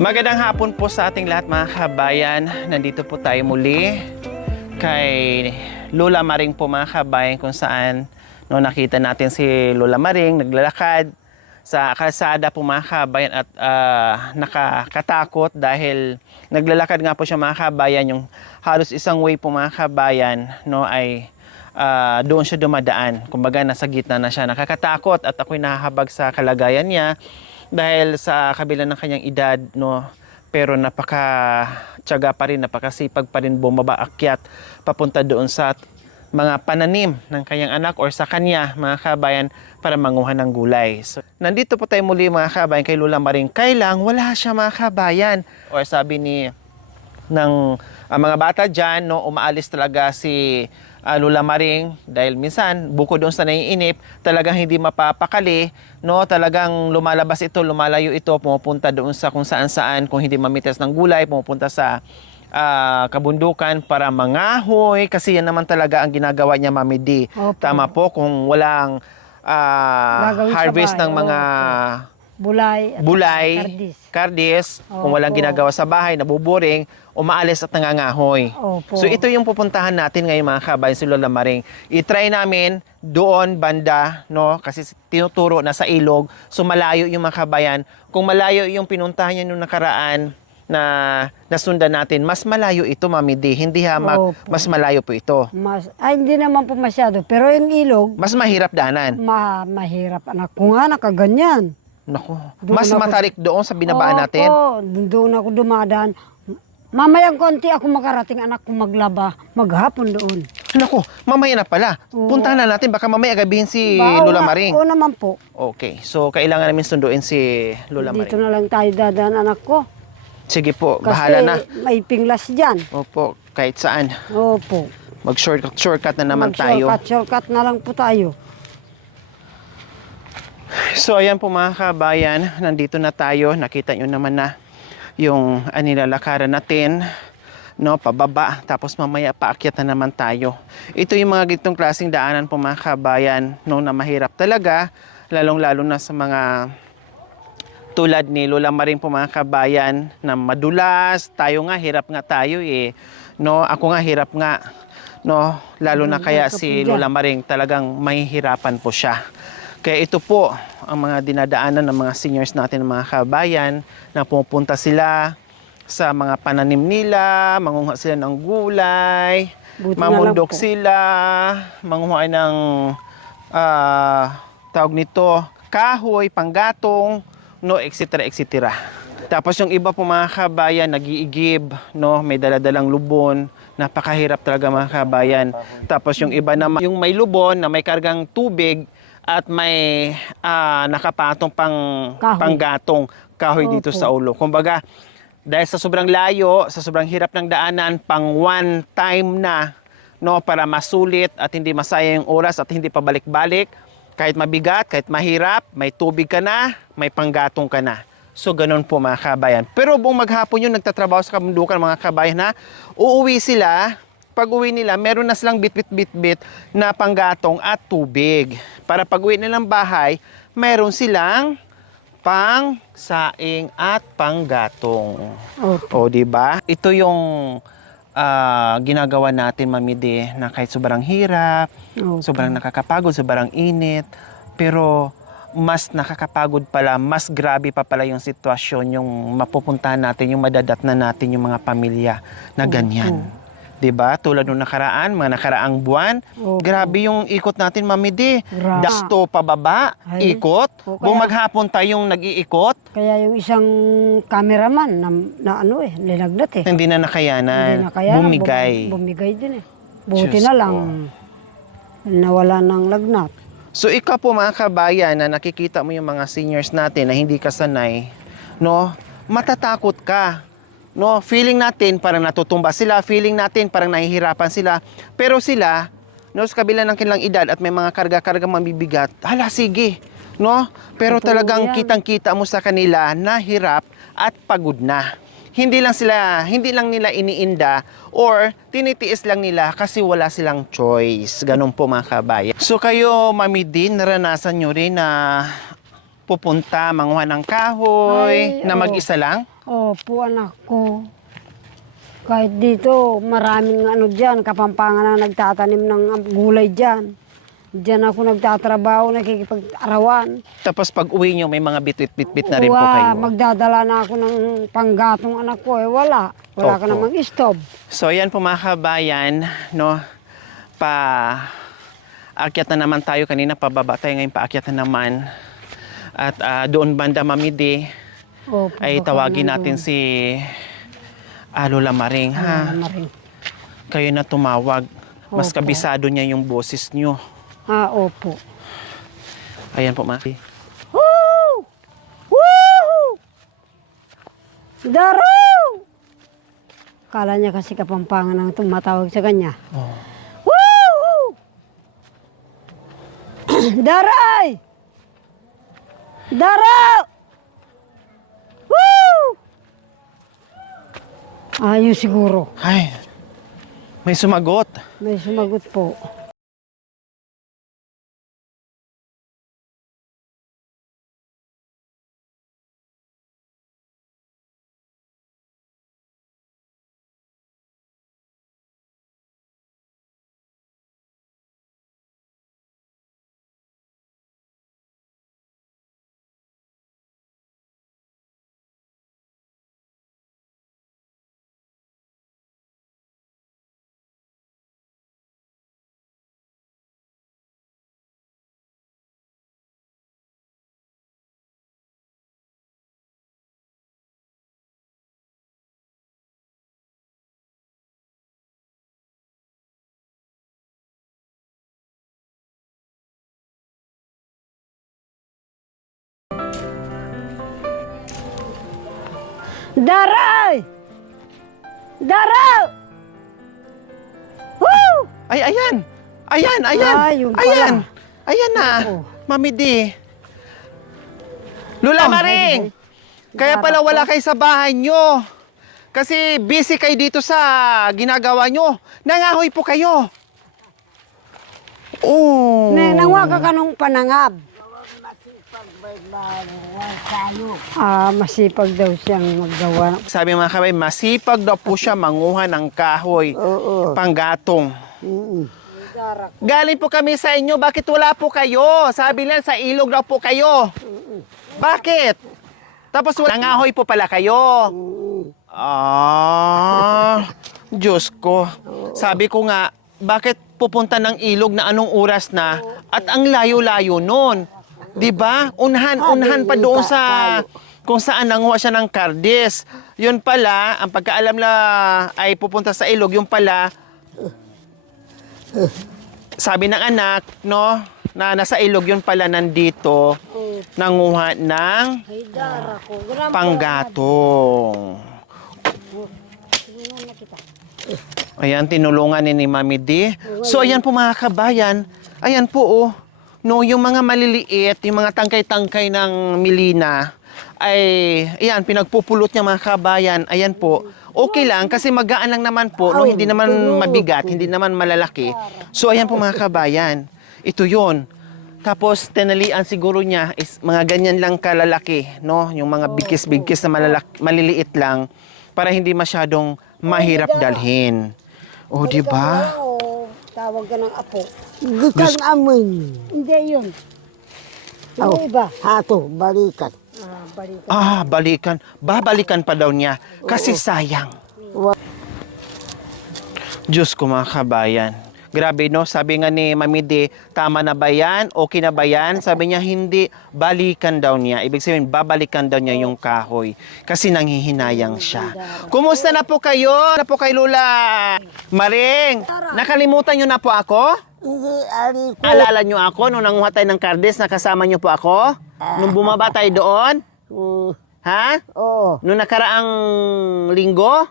Magandang hapon po sa ating lahat mga kabayan. Nandito po tayo muli kay Lola Maring po mga kabayan, kung saan nakita natin si Lola Maring naglalakad sa kalsada po mga kabayan at nakakatakot dahil naglalakad nga po siya mga kabayan. Yung halos isang way po mga kabayan ay doon siya dumadaan. Kumbaga nasa gitna na siya. Nakakatakot at ako'y nahahabag sa kalagayan niya. Dahil sa kabila ng kanyang edad, pero napaka-tiyaga pa rin, napakasipag pa rin bumaba, akyat, papunta doon sa mga pananim ng kanyang anak or sa kanya, mga kabayan, para manguha ng gulay. So, nandito po tayo muli mga kabayan kay Lola Maring. Kailang wala siya mga kabayan. Or sabi ng mga bata dyan, umaalis talaga si Lola Maring dahil minsan bukod doon sa naiinip, talagang hindi mapapakali, talagang lumalabas ito, lumalayo ito, pumupunta doon sa kung saan kung hindi mamitas ng gulay, pumupunta sa kabundukan para mangahoy, kasi yan naman talaga ang ginagawa niya, Mami D. Opo. Tama po, kung walang harvest ng mga bulay, kardis, kung walang ginagawa sa bahay, nabuboring, umaalis at nangangahoy. Opo. So ito yung pupuntahan natin ngayon mga kabayan, si Lola Maring. I-try namin doon banda, kasi tinuturo na sa ilog, so malayo yung mga kabayan. Kung malayo yung pinuntahan niya nung nakaraan na nasundan natin, mas malayo ito, Mami D. Hindi hamag, mas malayo po ito. Hindi naman po masyado, pero yung ilog, Mas mahirap daanan. mahirap. Anak ko nga, nakaganyan. Naku, mas matarik doon sa binabaan natin. Opo, doon ako dumadaan. Mamayang konti ako makarating, anak ko maglaba, maghapon doon. Naku, mamaya na pala. Puntahan na natin, baka mamaya gabihin si Lola Maring. Oo naman po. Okay, so kailangan namin sunduin si Lola Dito Maring. na lang tayo dadaan, anak ko. Sige po, Kasi bahala na. may pinglas dyan. Opo, kahit saan. Opo. Shortcut na naman tayo. Shortcut na lang po tayo. So ayan po mga kabayan, nandito na tayo. Nakita nyo naman na yung nilalakaran natin, pababa. Tapos mamaya paakyat na naman tayo. Ito yung mga gitong klaseng daanan po mga kabayan, na mahirap talaga. Lalong-lalo na sa mga tulad ni Lola Maring po mga kabayan, na madulas. Tayo nga, hirap nga tayo eh. Ako nga, hirap nga. Lalo na kaya si Lola Maring, talagang mahihirapan po siya. Kaya ito po ang mga dinadaanan ng mga seniors natin, ng mga kabayan, na pupunta sila sa mga pananim nila, mangunguha sila ng gulay, mamundok sila, mangunguha ng tawag nito, kahoy, panggatong, etc. etc. Tapos yung iba po mga kabayan, nag-iigib, may daladalang lubon. Napakahirap talaga mga kabayan. Tapos yung iba naman, yung may lubon na may kargang tubig, at may nakapatong panggatong kahoy dito sa ulo. Kumbaga, dahil sa sobrang layo, sa sobrang hirap ng daanan, pang one time na, para masulit at hindi masayang yung oras at hindi pabalik-balik. Kahit mabigat, kahit mahirap, may tubig ka na, may panggatong ka na. So, ganun po mga kabayan. Pero buong maghapon yun, nagtatrabaho sa kabundukan mga kabayan, na uuwi sila. Pag uwi nila, meron na silang bit-bit na panggatong at tubig. Para pag uwi nilang bahay, meron silang pang-saing at panggatong. O, diba? Ito yung ginagawa natin, Mami D, na kahit sobrang hirap, sobrang nakakapagod, sobrang init, pero mas nakakapagod pala, mas grabe pa pala yung sitwasyon, yung mapupuntahan natin, yung madadatnan natin yung mga pamilya na ganyan. Diba? Tulad nung nakaraan, mga nakaraang buwan. Grabe yung ikot natin, Mami D. Dasto pababa, ikot. Buong maghapon tayong nag-iikot. Kaya yung isang cameraman na linagdat eh. Hindi na nakayanan. Bumigay. Bumigay din eh. Buti na lang nawala ng lagnat. So ikaw po mga kabayan, na nakikita mo yung mga seniors natin na hindi kasanay, matatakot ka. Feeling natin parang natutumba sila, feeling natin parang nahihirapan sila. Pero sila, sa kabila ng kanilang edad at may mga karga-karga mabibigat, hala sige, Pero talagang kitang-kita mo sa kanila na hirap at pagod na. Hindi lang nila iniinda or tinitiis lang nila kasi wala silang choice. Ganun po mga kabayan. So kayo, Mami D, naranasan nyo rin na pupunta, manguha ng kahoy, na mag-isa lang? Opo, anak ko. Kahit dito, maraming ano dyan, Kapampangan na nagtatanim ng gulay dyan. Diyan ako nagtatrabaho, nakikipag-arawan. Tapos pag uwi nyo, may mga bitbit-bitbit na rin po kayo. Magdadala na ako ng panggatong anak ko. Wala. Wala ka Opo. namang stove. So yan po mga kabayan, no? Aakyat na naman tayo kanina, pababa tayo ngayon, paakyat na naman. At doon banda Mamidi, Opo, ay baka tawagin nandun. natin si Lola Maring, ha? Maring. Kayo na tumawag. Mas Opo. kabisado niya yung boses nyo. Opo. Ayan po, mga. Woo! Woo! Daro! Kala niya kasi Kapampangan ang tumatawag sa kanya. Oh. Woo! Daray! Daro! Woo! Ayun siguro. Ay, may sumagot. May sumagot po. Daray! Daro! Woo! Ay, ayan! Ayan, ayan! Ayun pala. Ayan! Ayan na! Oo. Mami D. Lola Maring! Kaya pala wala kayo sa bahay nyo. Kasi busy kayo dito sa ginagawa nyo. Nangahoy po kayo. Oh. Nangwa ka kanong panangab. Masipag daw siyang maggawa. Sabi mga kabay, masipag daw po siya manguha ng kahoy. Panggatong. Galing po kami sa inyo, bakit wala po kayo? Sabi nila sa ilog daw po kayo. Bakit? Tapos nangahoy po pala kayo. Diyos ko. Sabi ko nga, bakit pupunta ng ilog na anong oras na at ang layo-layo nun? 'Di ba? Unhan pa doon sa kung saan nanguha siya ng kardis. Yun pala, ang pagkaalam na ay pupunta sa ilog, yung pala sabi ng anak, no, na nasa ilog, yun pala nandito nanguha ng panggatong. Ayan, tinulungan ni Mami D. So, ayan po mga kabayan. Ayan po, oh. No, yung mga maliliit, yung mga tangkay-tangkay ng milina, ay, ayan, pinagpupulot niya mga kabayan. Ayan po. Okay lang, kasi magaan lang naman po. No, hindi naman mabigat, hindi naman malalaki. So, ayan po mga kabayan. Ito yun. Tapos, tinalian siguro niya is mga ganyan lang kalalaki, no? Yung mga bigkis-bigkis na maliliit lang para hindi masyadong mahirap dalhin. Oh, di ba? Tawag ka ng apo. Gikan amin. Hindi yun. Yung iba. Hato, balikan. Balikan. Balikan. Babalikan pa daw niya. Kasi sayang. Diyos ko mga kabayan. Grabe, no? Sabi nga ni Mami D, tama na ba yan? Okay na ba yan? Sabi niya, hindi. Balikan daw niya. Ibig sabihin, babalikan daw niya yung kahoy. Kasi nanghihinayang siya. Kumusta na po kayo? Na po kay Lola Maring? Nakalimutan niyo na po ako? Hindi, ari ko. Alala niyo ako nung nanguha tayo ng kardis, nakasama niyo po ako? Nung bumaba tayo doon? Ha? Oo. Nung nakaraang linggo?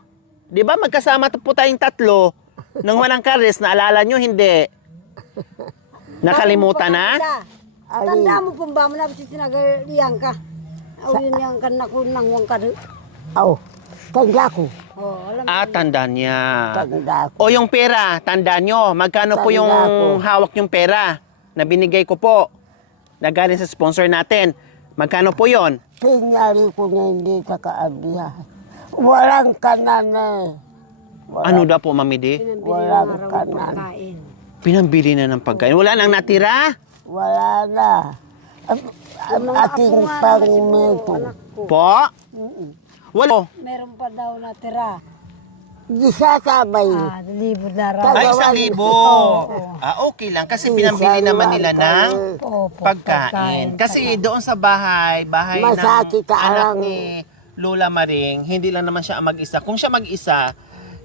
Di ba magkasama po tayong tatlo? Nung walang kardis, naalala nyo? Hindi. Nakalimutan na? Tanda mo pong ba mo na si sinagaliyan ka? O yun yung kanako nang wang ka. Aw, tanda ko. Alam Tanda niya. Tanda ko. O yung pera, tanda nyo. Magkano po Tanda yung ko. hawak yung pera na binigay ko po? Na galing sa sponsor natin. Magkano po yon? Pinali ko na hindi ka kaabihan. Walang kanan eh. Ano daw po, Mami Di? Pinambili Walang ng araw ng kanan. pagkain. Pinambili na ng pagkain. Wala nang natira? Wala na. Yung mga Aking apo nga naman pangmito. siguro, anak ko. Po? Wala. Meron pa daw natira. Di sasabay. Libo na raw. Ay, Tagawan- 1,000. Okay lang kasi pinambili naman nila ng Opo, pagkain. Kasi doon sa bahay Masakit ng ka anak lang. ni Lola Maring, hindi lang naman siya ang mag-isa. Kung siya mag-isa,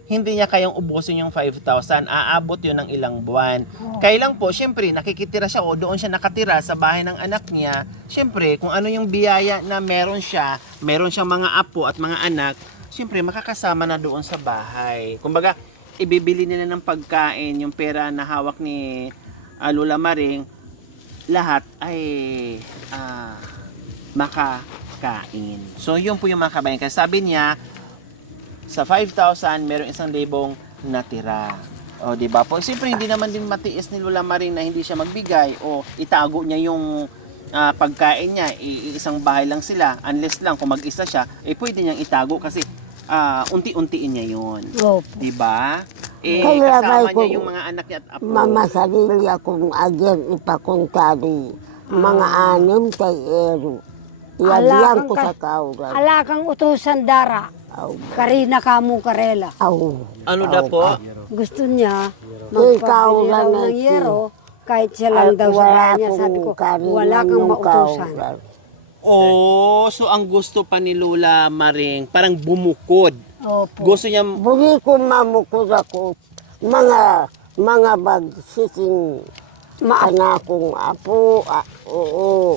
hindi niya kayang ubusin yung 5,000. Aabot yun ng ilang buwan. Kailang po, syempre, nakikitira siya o doon siya nakatira sa bahay ng anak niya. Syempre, kung ano yung biyaya na meron siyang mga apo at mga anak, syempre, makakasama na doon sa bahay. Kumbaga, ibibili nila ng pagkain, yung pera na hawak ni Lola Maring, lahat ay makakain. So, yun po yung mga kabayan. Kaya sabi niya, sa 5,000, meron 1,000 natira. O, di ba po? Siyempre, hindi naman din matiis ni Lola Maring na hindi siya magbigay o itago niya yung pagkain niya. Isang bahay lang sila. Unless lang, kung mag-isa siya, pwede niyang itago kasi unti-untiin niya yun. Opo. Di ba? Kaya Kasama may niya kung- yung mga anak niya at apo. Mama sarili akong agyan ipakuntari. Mga anim kay Ero. Iagyan ko sa kauran. Ala kang utusan dara. Aw. Karina Kamu Karela. Aw. Ano daw po? Gusto niya Ikaw magpabili lang raw ng ito. yero kahit siya lang daw sa bahay niya. Sabi ko, wala kang mautusan. Oh, so ang gusto pa ni Lola Maring, parang bumukod. Opo. Gusto niya, Buli ko mamukod ako. Mga bagsiking anakong apo. Oo.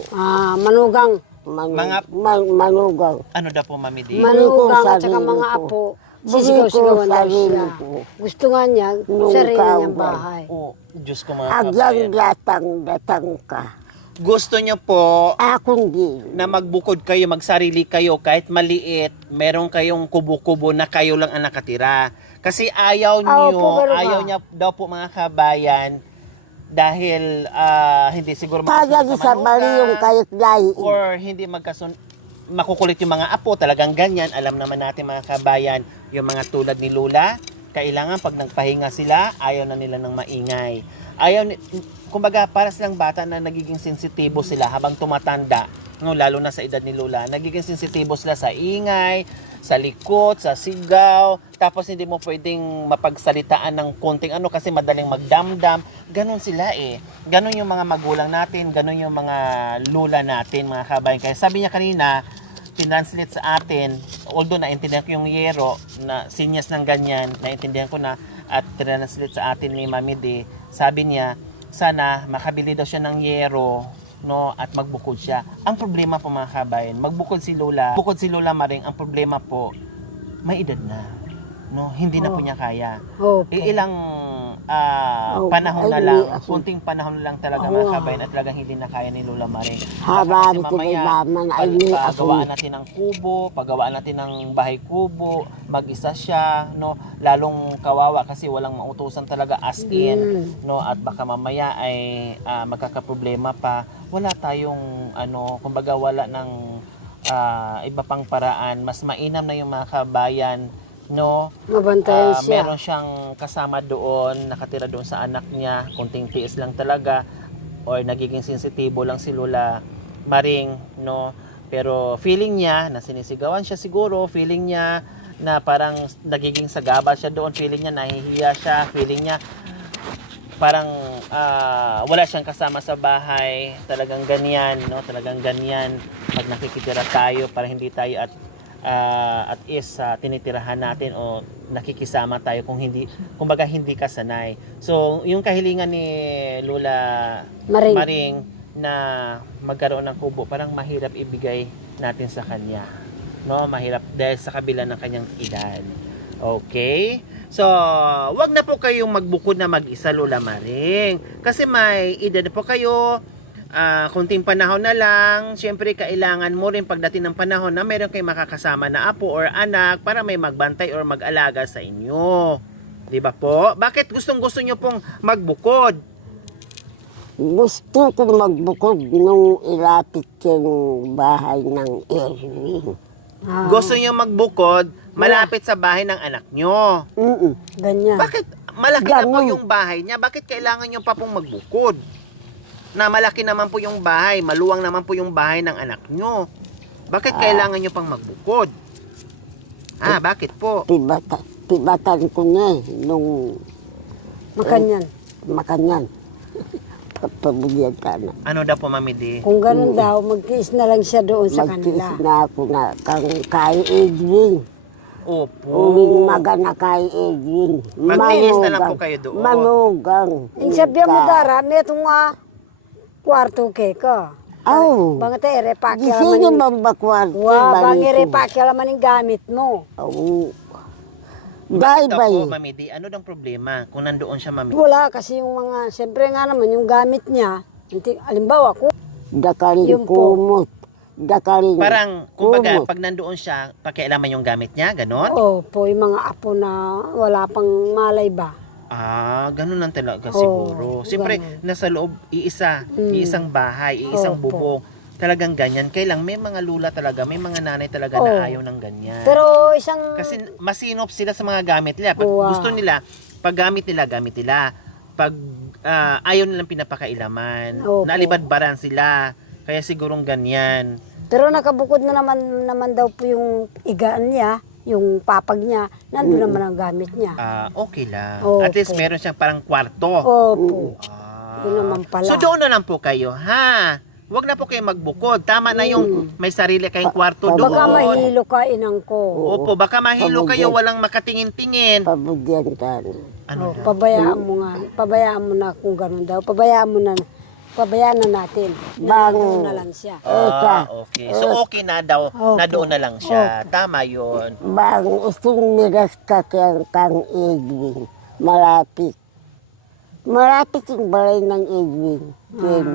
Manugang. Manugang. ano daw po, Mami Di? Manugang at sarili saka mga ko. apo. Buli ko Sisigaw-sigawan daw sarili siya. ko. Gusto nga niya, Nung sarili niyang kauban. bahay. Oh, Diyos ko mga Agyang kabayan. datang ka. Gusto niyo po Akong di. na magbukod kayo, magsarili kayo kahit maliit, meron kayong kubo-kubo na kayo lang ang nakatira. Kasi ayaw niyo, po, pero ayaw ba? niya daw po mga kabayan dahil hindi siguro Kaya magkasunod di sa bali yung kayat lahi. or hindi makukulit yung mga apo, talagang ganyan. Alam naman natin mga kabayan, yung mga tulad ni Lola, kailangan pag nagpahinga sila, ayaw na nila ng maingay. Kumbaga para silang bata na nagiging sensitibo sila habang tumatanda, no, lalo na sa edad ni Lola, nagiging sensitibo sila sa ingay, sa likot, sa sigaw, tapos hindi mo pwedeng mapagsalitaan ng konting kasi madaling magdamdam. Ganon sila Ganon yung mga magulang natin, ganon yung mga lola natin, mga kabayan. Kaya sabi niya kanina, tinranslate sa atin, although naintindihan ko yung yero, na sinyas ng ganyan, naintindihan ko na, at tinranslate sa atin ni Mami D, sabi niya, sana makabili daw siya ng yero, no, at magbukod siya. Ang problema po mga kabayan, bukod si Lola Maring, ang problema po, may edad na, no, hindi na po niya kaya. Opo. Ilang panahon na lang, kunting panahon lang talaga mga kabayan, at talagang hindi na kaya ni Lola Maring. Haba Kasi ito kay Baman ay ni ako. pagawaan natin ng kubo, pagawaan natin ng bahay kubo, mag-isa siya, no, lalong kawawa kasi walang mautusan talaga as in, no, at baka mamaya ay magkakaproblema pa. Wala tayong kumbaga wala ng iba pang paraan, mas mainam na yung mga kabayan, no, Mabantayan siya. meron siyang kasama doon, nakatira doon sa anak niya, kunting tiis lang talaga, or nagiging sensitibo lang si Lola Maring, no, pero feeling niya na sinisigawan siya siguro, feeling niya na parang nagiging sagabal siya doon, feeling niya nahihiya siya, feeling niya parang wala siyang kasama sa bahay, talagang ganyan, no, talagang ganyan pag nakikitira tayo, para hindi tayo at is tinitirahan natin o nakikisama tayo kumbaga hindi ka sanay. So, yung kahilingan ni Lola Maring na magkaroon ng kubo, parang mahirap ibigay natin sa kanya. No, mahirap dahil sa kabila ng kanyang edad. Okay? So, wag na po kayong magbukod na mag-isa, Lola Maring. Kasi may edad na po kayo, kunting panahon na lang, syempre kailangan mo rin pagdating ng panahon na meron kayong makakasama na apo or anak para may magbantay or mag-alaga sa inyo. Di ba po? Bakit gustong-gusto nyo pong magbukod? Gusto ko magbukod nung ilapit yung bahay ng Erwin. Ah, Gusto niyo magbukod malapit sa bahay ng anak niyo. ganyan. Bakit? Malaki na po Ganun. yung bahay niya. Bakit kailangan niyo pa pong magbukod? Na malaki naman po yung bahay, maluwang naman po yung bahay ng anak niyo. Bakit kailangan niyo pang magbukod? Bakit po? Tibatan ko na nung Makanyan. makanyan. Kapabugyan ka na. Ano daw po, Mami Di? Kung ganun daw, magtiis na lang siya doon sa Magtiis kanila. na ako na kang kay Edwin. Opo. Uwing magana kay Edwin. Magtiis na lang po kayo doon. Manugang. Insabihan mo dara, may itong kwarto ke ka. Aw. Bang te repakya Gising man. mabakwarte. Wa, bang repakya man yung gamit mo. Oo. Bakit daw po, Bye-bye. Mami Di? Ano daw problema kung nandoon siya, Mami? Wala kasi yung mga, siyempre nga naman, yung gamit niya, alimbawa ko, Dakaling Yun po. kumot. Dakaling Parang, kumbaga, kumot. pag nandoon siya, pakialaman yung gamit niya, ganon? oo po, yung mga apo na wala pang malay ba. Ganun lang talaga Oo, siguro. Siyempre, ganun. nasa loob, iisang bahay, iisang Opo. bubong. Talagang ganyan. Kailang may mga lula talaga, may mga nanay talaga na Oo. ayaw ng ganyan. Pero isang, Kasi masinop sila sa mga gamit nila. Pag Wow. gusto nila, pag gamit nila. Pag ayaw nilang pinapakailaman, Opo. naalibadbaran sila. Kaya sigurong ganyan. pero nakabukod na naman daw po yung igaan niya, yung papag niya, nandun naman ang gamit niya. Okay lang. Opo. At least meron siyang parang kwarto. Opo. Ah. Yun naman pala. So doon na lang po kayo, ha? Huwag na po kayo magbukod. Tama na yung may sarili kayong kwarto doon. Baka mahilo ka, inang ko. Opo, baka mahilo kayo, walang makatingin-tingin. Pabugyan ka na. Ano Oh, na? pabayaan mo nga. Pabayaan mo na kung ganun daw. Pabayaan na natin. Bang- Doon na lang siya. Okay. So okay na daw, na Opo. doon na lang siya. Tama yun. Bang usong miras ka kang Edwin. Malapit. Malapit yung balay ng Edwin. Ken.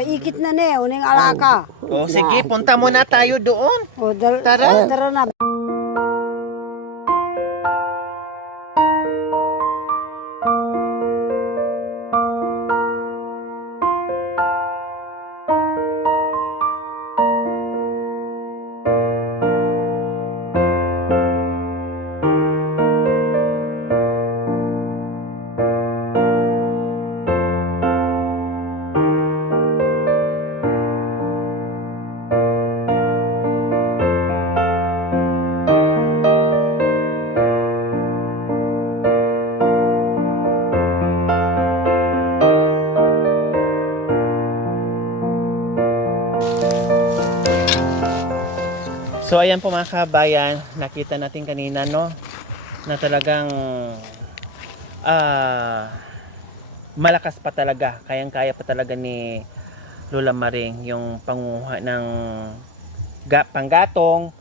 Ikit na ne, uning alaka. O sige, punta muna tayo doon. O, Tara. tara na. So ayan po mga kabayan, nakita natin kanina no, na talagang malakas pa talaga, kayang-kaya pa talaga ni Lola Maring yung panguha ng panggatong,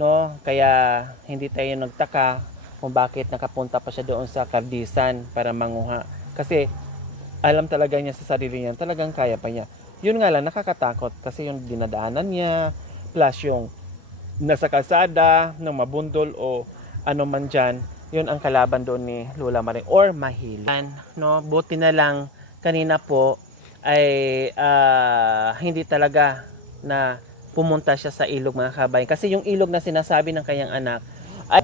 no? Kaya hindi tayo nagtaka kung bakit nakapunta pa siya doon sa Kardisan para manguha. Kasi alam talaga niya sa sarili niya, talagang kaya pa niya. Yun nga lang, nakakatakot kasi yung dinadaanan niya, plus yung nasa kalsada, ng mabundol o ano man dyan, yun ang kalaban doon ni Lola Maring or mahilan. No? Buti na lang kanina po ay hindi talaga na pumunta siya sa ilog mga kabayan. Kasi yung ilog na sinasabi ng kanyang anak ay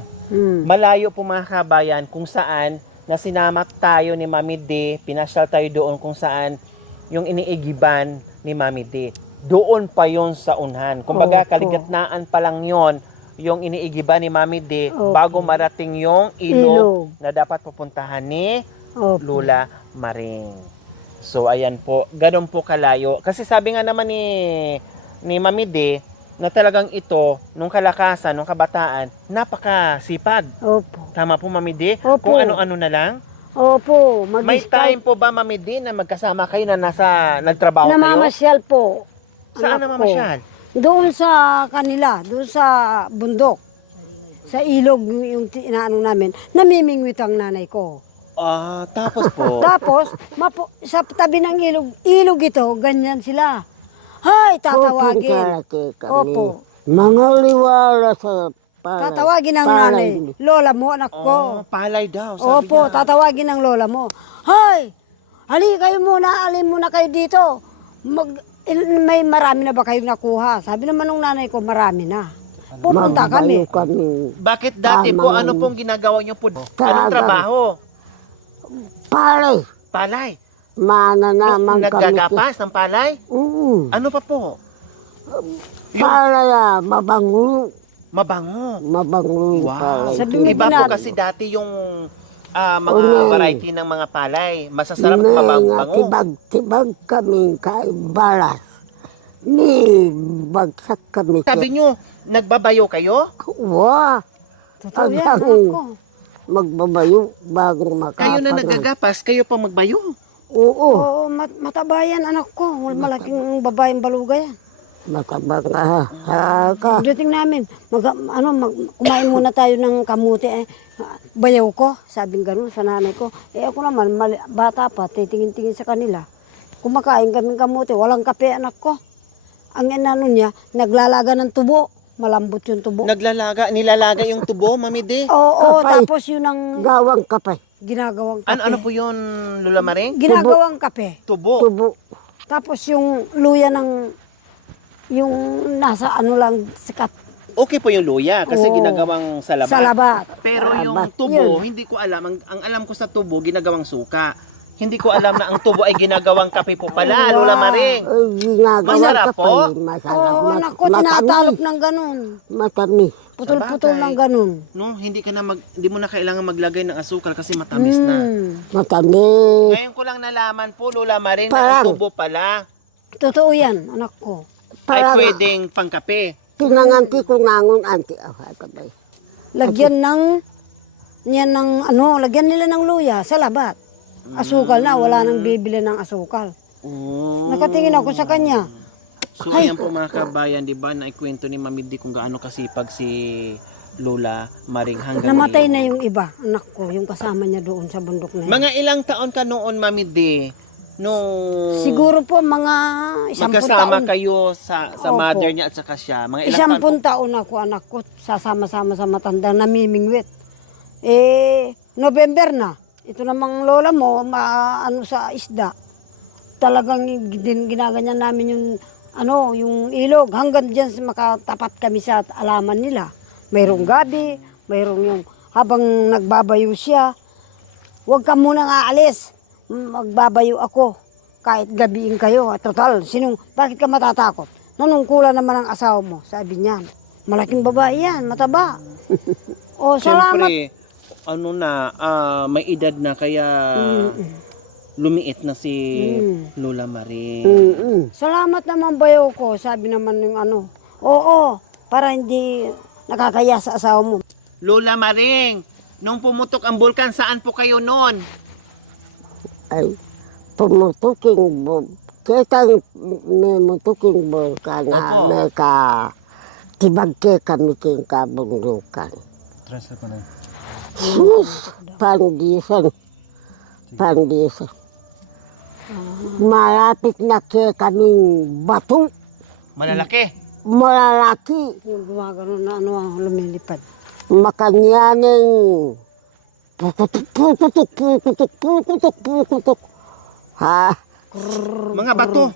malayo po mga kabayan kung saan na sinama tayo ni Mami D, pinasyal tayo doon kung saan yung iniigiban ni Mami D. Doon pa yon sa unhan. Kumbaga, Opo. kaligatnaan pa lang yon yung iniigiba ni Mami D Opo. bago marating yung ilog Ilog. na dapat pupuntahan ni Opo. Lola Maring. So, ayan po. Ganun po kalayo. Kasi sabi nga naman ni Mami D na talagang ito, nung kalakasan, nung kabataan, napakasipag. Opo. Tama po, Mami D? Opo. Kung ano-ano na lang. Opo. May time po ba, Mami D, na magkasama kayo na nagtrabaho kayo? Namamasyal po. Saan Anak ko. namamasyal? Doon sa kanila, doon sa bundok. Sa ilog yung inaano namin. Namimingwit ang nanay ko. Tapos po. Tapos, sa tabi ng ilog ito, ganyan sila. Hay, tatawagin. Opo. Mga liwala sa palay. Tatawagin ng Palay. nanay. Lola mo, anak ko. Palay daw, sabi Opo, niya. tatawagin ng lola mo. Hay, alin muna kayo dito. May marami na ba kayong nakuha? Sabi naman ng nanay ko, marami na. Pupunta kami. Magbayo kami. Bakit dati po, ano pong ginagawa niyo po? Anong trabaho? Palay. Palay. Mana naman kami. Naggagapas ng palay? Ano pa po? Palay mabango. Mabango. Mabango yung Wow. palay. Sabi mo, Iba po Binat. kasi dati yung mga Unay. variety ng mga palay. Masasarap at Nga mabango. tibag-tibag kami balas. Ni bagsak kami. Sabi nyo, nagbabayo kayo? Totoo Wah, yan, Ang- anak ko. magbabayo bago makapangan. Kayo na naggagapas, kayo pa magbayo. Oo, Oo, mataba yan, anak ko. Malaking babaeng baluga yan. matabang ka. Dating namin, kumain muna tayo ng kamuti. Bayaw ko, sabing gano'n sa nanay ko. Ako naman, bata pa, titingin-tingin sa kanila. Kumakain kami ng kamuti, walang kape, anak ko. Ang inano niya, naglalaga ng tubo. Malambot yung tubo. Nilalaga yung tubo, Mami De. Oo, Kapay. tapos yun ang Gawang kapay. ginagawang kape. Ano po yun, Lola Maring? Ginagawang kape. Tubo. Tubo. Tapos yung luya yung nasa lang, sikat Okay po yung luya kasi Oo. ginagawang salabat. sa labat. Pero yung Salabat. tubo, Yun. hindi ko alam. Ang alam ko sa tubo, ginagawang suka. Hindi ko alam na ang tubo ay ginagawang kape po pala, Wow. Lola Maring. Ay, ginagawang Masarap kapay. po? Masarap. Oo, anak ko, tinatalop ng ganun. Matamis. Putol-putol Sabagay. ng ganun. No, hindi mo na kailangan maglagay ng asukal kasi matamis na. Matamis. Ngayon ko lang nalaman po, Lola Maring, na Parang- ang tubo pala Totoo yan, anak ko. ay Parang- pwedeng pangkape. Tinanganti ko nangon anti kapay. Lagyan lagyan nila ng luya sa labat. Asukal na, wala nang bibili ng asukal. Oh. Nakatingin ako sa kanya. So ayan po mga kabayan, di ba, naikwento ni Mami Di kung gaano kasipag si Lola Maring hanggang Namatay na ngayon. yung iba, anak ko, yung kasama niya doon sa bundok na yun. Mga ilang taon ka noon, Mami Di? Nung Siguro po mga 10 magkasama taon. kayo sa Opo. mother niya at saka siya. Mga ilang taon 10 taon ako, anak ko, sasama-sama sa matanda, namimingwit. November na. Ito namang lola mo, sa isda. Talagang ginaganyan namin yung ilog. Hanggang dyan makatapat kami sa alaman nila. Mayroong gabi, mayroong yung habang nagbabayo siya. Huwag ka munang aalis. Magbabayo ako. Kahit gabiin kayo. Total, bakit ka matatakot? Nanungkula naman ang asawa mo. Sabi niya, malaking babae yan, mataba. O, salamat. Siyempre, may edad na kaya lumiit na si Lola Maring. Salamat naman bayaw ko, sabi naman yung oo, para hindi nakakaya sa asawa mo. Lola Maring, nung pumutok ang bulkan, saan po kayo noon? Ay, pumutuking kitang may mutuking bulkan Opo. may tibag ke kami king kabundukan. Sus, pandisan. Malapit na ke kaming bato, Malalaki. malalaki, Yung gumagano na lumilipad. makanyaning pukutuk. Ha, Mga bato.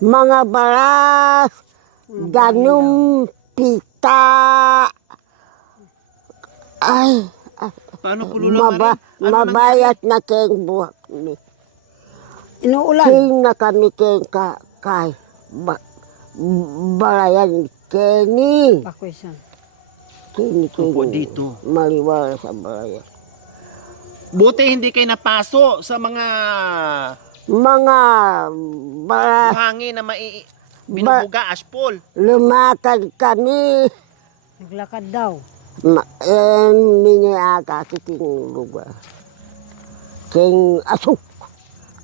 mga balas, ganung pita. Ay, Paano po, Lola Maring? mabayat na keng buhak ni. Inuulan. King na kami keng balayan keni. Pakwesan. Kini Opo, dito. Maliwala sa balayan. Buti hindi kayo napaso sa mga Mga balas, buhangin na binubuga, aspol. lumakad kami. Naglakad daw. Miniaka kiting lugar. King asok.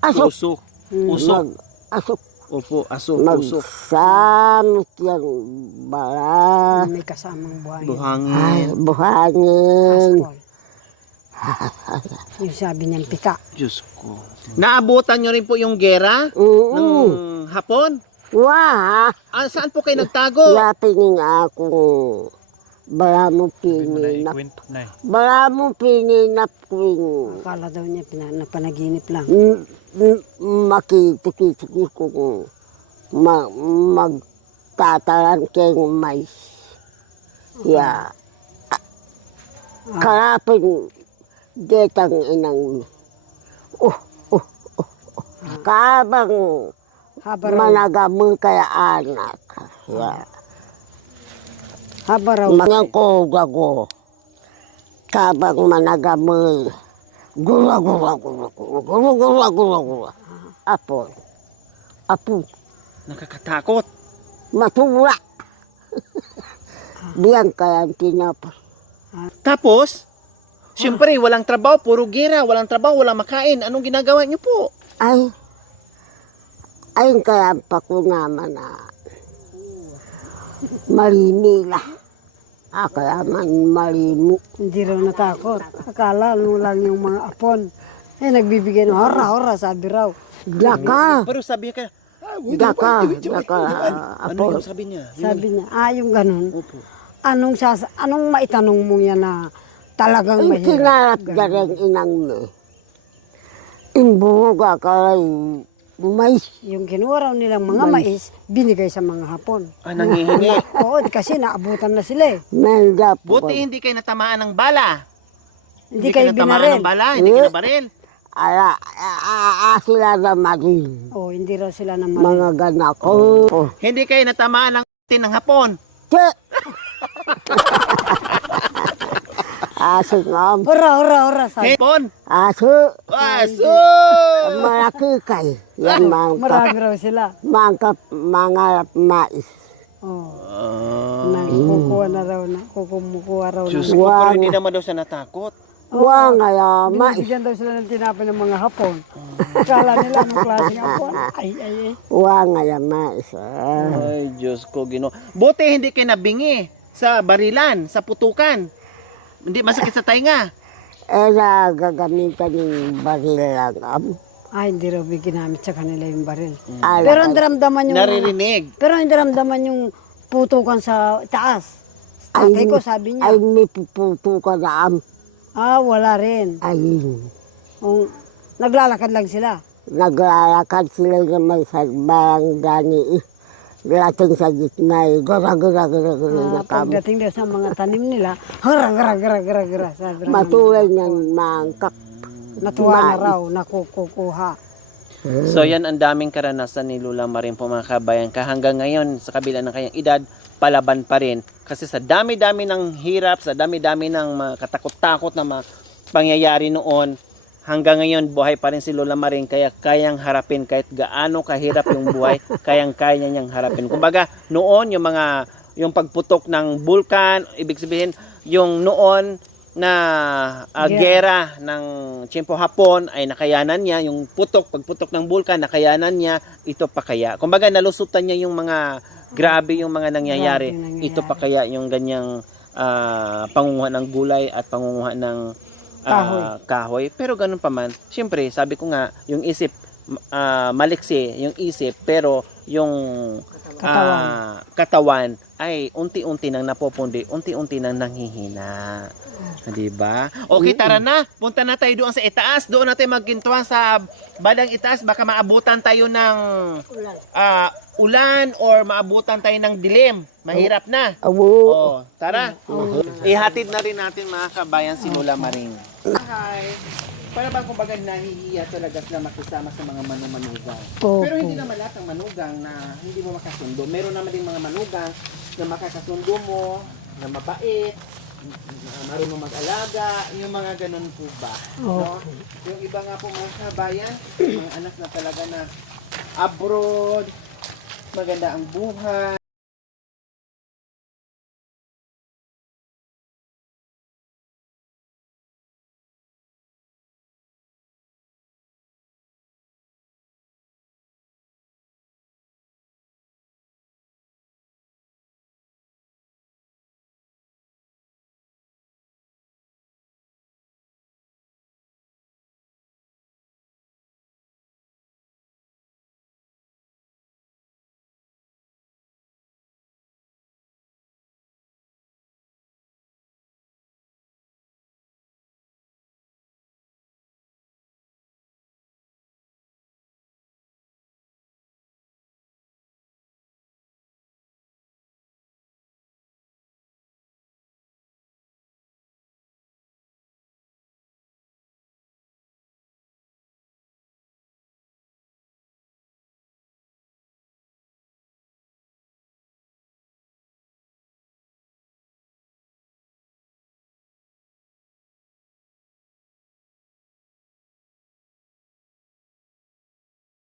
Usok. Usok. Asok. Opo, asok, usok. Magsamot yung balas. May kasamang buhay. Ay, Buhangin. buhangin. Aspol. Yung sabi niyang pita. Diyos ko. Naabutan nyo rin po yung gera ng Hapon? Wah, Saan po kayo nagtago? yapin nga akong Bala mo Sabihin mo na pininap. ikwento, Nay. Bala mo pininap kwing. Akala daw niya napanaginip lang. Makikita ko magtatalan kayong mais. Ya. Karapin detang inang kabang Haba raw. managamu kaya anak. Ya. Haba raw. Mga kogago. Kabang managamu. Gula. Apo. Nakakatakot. Matula. Diyan kaya tinapos. Tapos, siyempre, walang trabaho, puro gira, walang trabaho, walang makain. Anong ginagawa niyo po? Ay kaya pa ko naman na marinila. Kaya man marino. Hindi raw natakot. Akala nung lang yung mga apon. Nagbibigay ng hora, sabi raw. Daka. Pero sabi ka, Daka. ano Apo. yung sabi niya? Sabi niya, yung ganun. Opo. Anong maitanong mo yan na talagang Ang mahirap? kinarap na rin inang me. Imbuga ka rin mais. Yung kinuha raw nilang mga mais, binigay sa mga hapon. Nangihingi. Oo, kasi naabutan na sila eh. Manda po. Buti hindi kayo natamaan ng bala. Hindi kayo natamaan binaril. ng bala, hindi kayo nabaril. Sila na marin. Oo, hindi raw sila naman. Mga ganak. Hindi kayo natamaan ng hapon. Che! Aso nga. Hora, sabi. Hapon. Aso. Aso! Malaki kay. Yan Marami raw sila. mga mais. Oo. Kukuha na raw na. Kumukuha raw na. Diyos ko, pero hindi naman daw siya natakot. Wa nga mais. Binibigyan daw sila ng tinapay ng mga hapon. Akala nila anong klaseng hapon. Ay. Wa nga mais. Ay, Diyos ko, Ginoo. Buti hindi kayo nabingi sa barilan, sa putukan. Hindi masakit sa tainga. Era gagamitan ng baril lang. Hindi raw ginamit sa kanila yung baril. Ala- Pero hindi ramdaman yung... Naririnig. Pero hindi ramdaman yung putukan sa taas. Tatay ko sabi niya. Ay may puputo ka na Wala rin. ayun. Naglalakad lang sila. Naglalakad sila naman sa barang dani. Lating sa gitna. Gara. Pagdating daw sa mga tanim nila, gara. Sabi raw Matulay ng mangkak. natuwa na raw, nakukuha. So yan ang daming karanasan ni Lola Maring po mga kabayan. Hanggang ngayon sa kabila ng kanyang edad, palaban pa rin. Kasi sa dami-dami ng hirap, sa dami-dami ng mga katakot-takot na mga pangyayari noon, hanggang ngayon buhay pa rin si Lola Maring, kaya kayang harapin kahit gaano kahirap yung buhay, kayang-kaya niyang harapin. Kumbaga, noon yung pagputok ng bulkan, ibig sabihin yung noon na gera ng Tiyempo Hapon ay nakayanan niya, yung pagputok ng bulkan, nakayanan niya, ito pa kaya. Kumbaga, nalusutan niya yung mga grabe yung mga nangyayari. Grabe yung nangyayari. Ito pa kaya yung ganyang pangunguha ng gulay at pangunguha ng kahoy. Pero ganun pa man, siyempre, sabi ko nga, yung isip, maliksi yung isip, pero yung katawan ay unti-unti nang napupundi, unti-unti nang nanghihina. Diba? Okay, tara na. Punta na tayo doon sa itaas. Doon natin magkintuan sa badang itaas. Baka maabutan tayo ng ulan or maabutan tayo ng dilim. Mahirap na. Oh, tara. Ihatid na rin natin mga kabayan si Lola Maring. Hi. Para bang kumbaga nahihiya talaga sila makisama sa mga manumanugang. Pero hindi naman lahat ng manugang na hindi mo makasundo. Meron naman din mga manugang na makakasundo mo, na mabait, marunong mag-alaga, yung mga ganun po ba? No? Yung iba nga po mga kabayan, mga anak na talaga na abroad, maganda ang buhay.